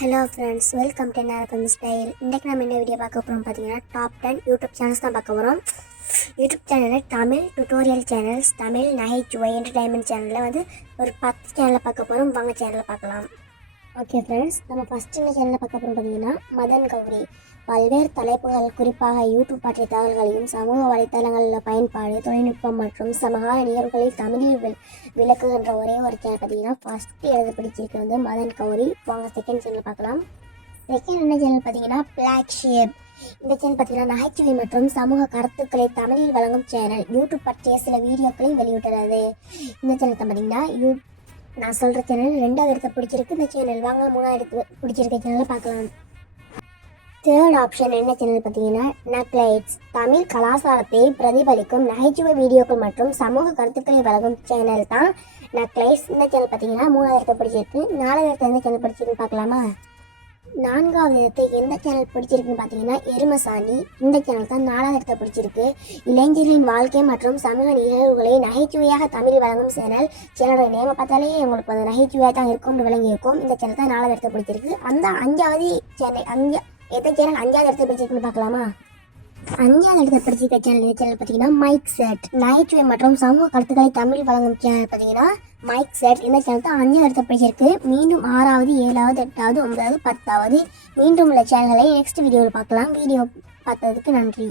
Hello friends, welcome to நாரகம் style. இன்றைக்கு நம்ம என்ன வீடியோ பார்க்க போகிறோம் பார்த்தீங்கன்னா, டாப் 10 யூடியூப் சேனல்ஸ் தான் பார்க்க போகிறோம். யூடியூப் சேனலில் தமிழ் டுட்டோரியல் சேனல்ஸ், தமிழ் நகைச்சுவை என்டர்டைன்மெண்ட் சேனலில் வந்து ஒரு 10 சேனலை பார்க்க போகிறோம். வாங்க சேனலில் பார்க்கலாம். ஓகே ஃப்ரெண்ட்ஸ், நம்ம ஃபஸ்ட்டு என்ன சேனலில் பார்க்க போகிறோம் பார்த்தீங்கன்னா, மதன் கௌரி. பல்வேறு தலைப்புகள், குறிப்பாக யூடியூப் பற்றிய தகவல்களையும் சமூக வலைத்தளங்களில் பயன்பாடு, தொழில்நுட்பம் மற்றும் சமகால நிகழ்வுகளை தமிழில் விளக்குகின்ற ஒரே ஒரு சேனல் பார்த்தீங்கன்னா, ஃபஸ்ட்டு எழுத பிடிச்சிருக்கு வந்து மதன் கௌரி. வாங்க செகண்ட் சேனல் பார்க்கலாம். செகண்ட் என்ன சேனல் பார்த்தீங்கன்னா, பிளாக் ஷேப். இந்த சேனல் பார்த்தீங்கன்னா நகைச்சுவை மற்றும் சமூக கருத்துக்களை தமிழில் வழங்கும் சேனல். யூடியூப் பற்றிய சில வீடியோக்களையும் வெளியிட்டுள்ளது. இந்த சேனல் தான் பார்த்தீங்கன்னா நான் சொல்கிற சேனல் 2வது இடத்த பிடிச்சிருக்கு இந்த சேனல். வாங்க 3வது இடத்து பிடிச்சிருக்க சேனலை பார்க்கலாம். தேர்ட் ஆப்ஷன் என்ன சேனல் பார்த்தீங்கன்னா, நக்லைட்ஸ். தமிழ் கலாச்சாரத்தை பிரதிபலிக்கும் நகைச்சுவை வீடியோக்கள் மற்றும் சமூக கருத்துக்களை வழங்கும் சேனல் தான் நக்லைட்ஸ். இந்த சேனல் பார்த்தீங்கன்னா 3வது இடத்த பிடிச்சிருக்கு. 4வது இடத்த எந்த சேனல் பிடிச்சிருக்குன்னு பார்க்கலாமா? 4வது இடத்தை எந்த சேனல் பிடிச்சிருக்குன்னு பார்த்தீங்கன்னா, எருமசாணி. இந்த சேனல் தான் 4வது இடத்த பிடிச்சிருக்கு. இளைஞர்களின் வாழ்க்கை மற்றும் சமூக நிகழ்வுகளை நகைச்சுவையாக தமிழ் வழங்கும் சேனல். சேனலோட நேமை பார்த்தாலே உங்களுக்கு வந்து நகைச்சுவையாக தான் இருக்கும்னு விளங்கி இருக்கும். இந்த சேனல் தான் 4வது இடத்த பிடிச்சிருக்கு. அந்த 5வது சேனல் எந்த சேனல் 5வது இடத்த பிடிச்சிருக்குன்னு பார்க்கலாமா? 5வது இடத்த பிடிச்சிருக்க சேனல் இந்த சேனல் பார்த்தீங்கன்னா மைக் செட். நகைச்சுவை மற்றும் சமூக கருத்துக்களை தமிழ் வழங்கும் சேனல் பார்த்தீங்கன்னா மைக் செட். இந்த சேனல் தான் 5வது இடத்த பிடிச்சிருக்கு. மீண்டும் 6வது, 7வது, 8வது, 9வது, 10வது மீண்டும் உள்ள சேனல்களை நெக்ஸ்ட் வீடியோவில் பார்க்கலாம். வீடியோ பார்த்ததுக்கு நன்றி.